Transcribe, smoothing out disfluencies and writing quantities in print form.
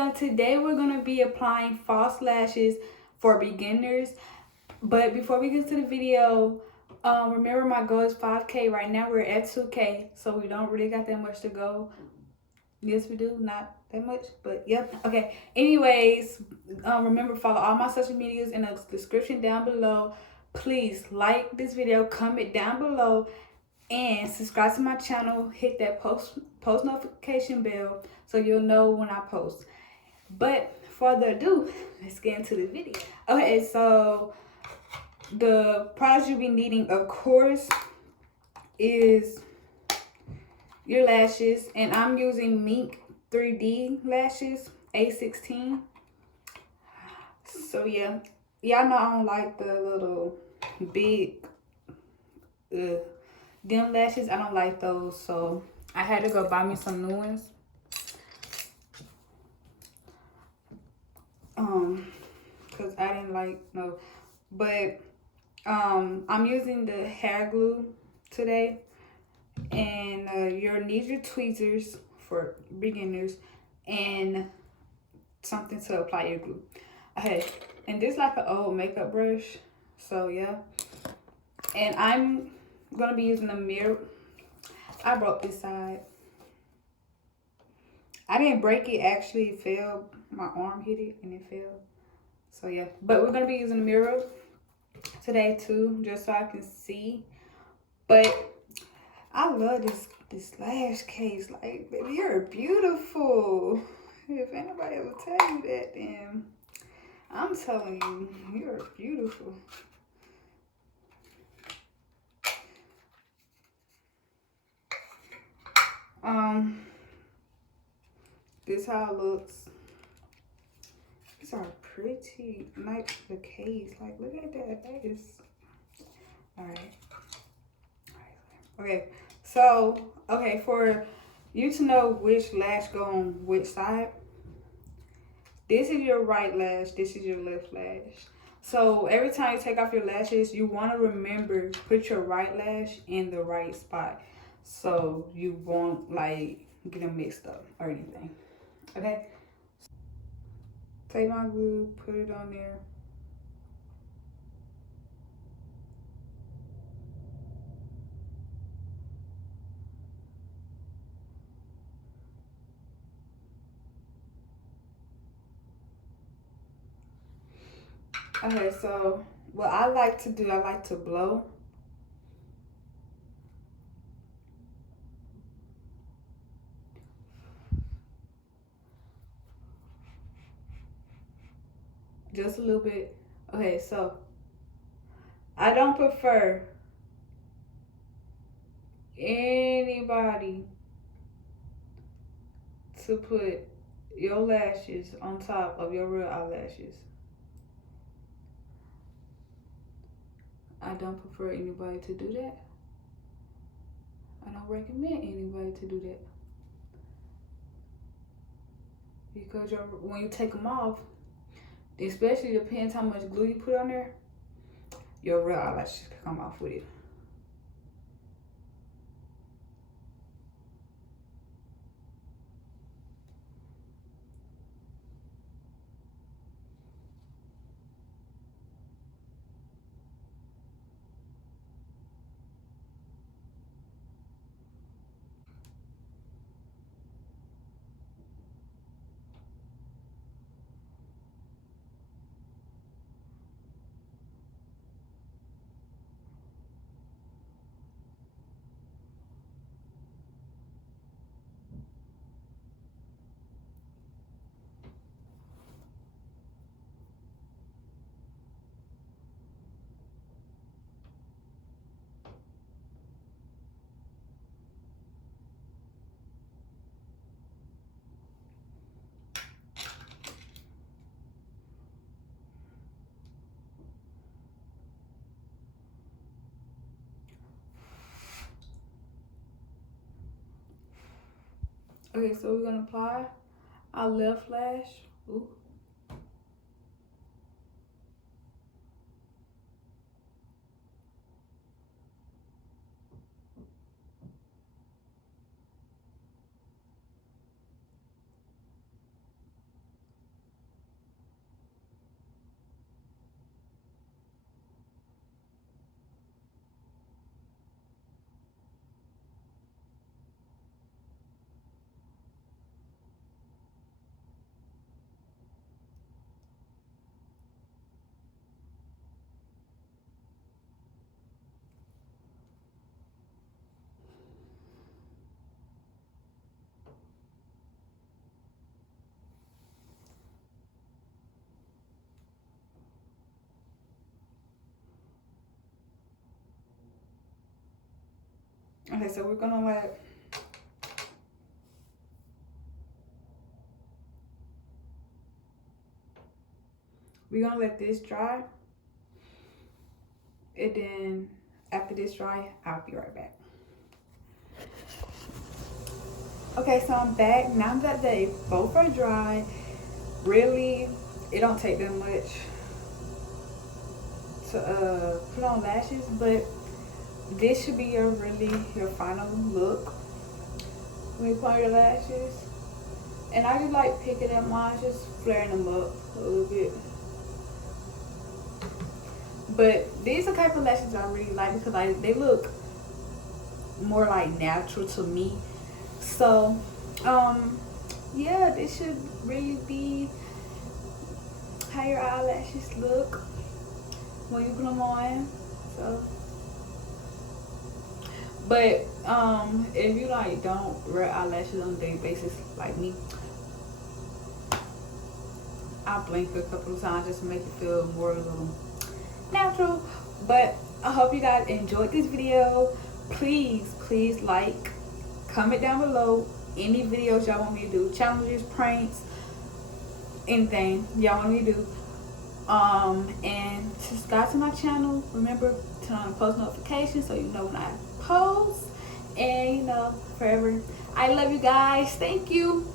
video. Today we're going to be applying false lashes for beginners. But before we get to the video, remember my goal is 5K. Right now we're at 2K, so we don't really got that much to go. Yes, we do. Not that much, but yep. Okay. Anyways, remember, follow all my social medias in the description down below. Please like this video, comment down below, and subscribe to my channel. Hit that post notification bell so you'll know when I post. But further ado, let's get into the video. Okay, so the products you'll be needing, of course, is your lashes, and I'm using Mink 3D lashes A16. So yeah, y'all know I don't like the little big dim lashes. I don't like those, so I had to go buy me some new ones. Cause I didn't like no, but I'm using the hair glue today, and you'll need your tweezers for beginners and something to apply your glue. Okay, and this is like an old makeup brush, so yeah. And I'm gonna be using a mirror. I broke this side. I didn't break it, actually it fell. My arm hit it and it fell. So yeah, but we're gonna be using a mirror today too, just so I can see. But I love this lash case. Like, baby, you're beautiful. If anybody ever tell you that, then I'm telling you, you're beautiful. This how it looks. These are pretty. Like the case. Like, look at that. That is. Alright. Okay. So, okay, for you to know which lash go on which side, this is your right lash, this is your left lash. So every time you take off your lashes, you want to remember, put your right lash in the right spot, so you won't like get them mixed up or anything. Okay, take my glue, put it on there. Okay, so what I like to do, I like to blow. Just a little bit. Okay, so I don't prefer anybody to put your lashes on top of your real eyelashes. I don't prefer anybody to do that. I don't recommend anybody to do that. Because when you take them off, especially depends how much glue you put on there, your real eyelashes can come off with it. Okay, so we're gonna apply our left lash. Ooh. Okay, so we're gonna let this dry, and then after this dry, I'll be right back. Okay, so I'm back. Now that they both are dry, really, it don't take that much to put on lashes, but this should be your final look when you put on your lashes. And I just like picking up mine, just flaring them up a little bit. But these are the type of lashes I really like because they look more like natural to me. So yeah, this should really be how your eyelashes look when you put them on. So, but if you like don't wear eyelashes on a daily basis like me, I blink a couple of times just to make it feel more a little natural. But I hope you guys enjoyed this video. Please like, comment down below any videos y'all want me to do, challenges, pranks, anything y'all want me to do. And subscribe to my channel. Remember, turn on post notifications so you know when I post. And forever, I love you guys. Thank you.